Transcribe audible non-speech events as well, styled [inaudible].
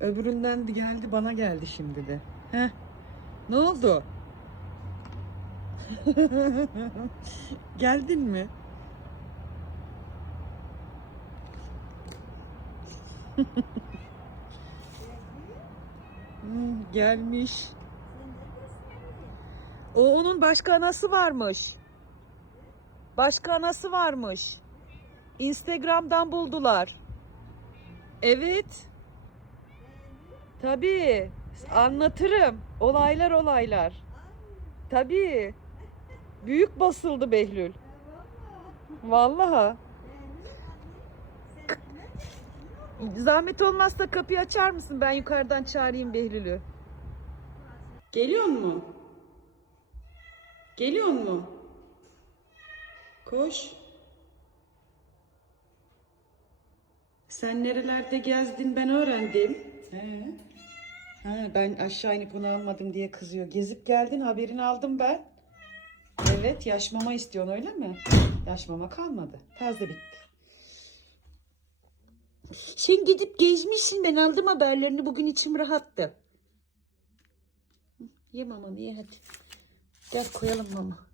Öbüründen de geldi bana geldi şimdi de. Heh. Ne oldu? [laughs] Geldin mi? [laughs] Hmm, gelmiş. O onun başka anası varmış. Başka anası varmış. Instagram'dan buldular. Evet. Tabii. Anlatırım. Olaylar olaylar. Tabii. Büyük basıldı Behlül. Vallahi. Zahmet olmazsa kapıyı açar mısın? Ben yukarıdan çağırayım Behlül'ü. Geliyor mu? Geliyor mu? Koş. Sen nerelerde gezdin ben öğrendim. He. Ha, ben aşağı inip onu almadım diye kızıyor. Gezip geldin haberini aldım ben. Evet yaş mama istiyorsun öyle mi? Yaş mama kalmadı. Taze bitti. Sen gidip gezmişsin ben aldım haberlerini bugün içim rahattı. Ye mamanı ye hadi. Gel koyalım mama.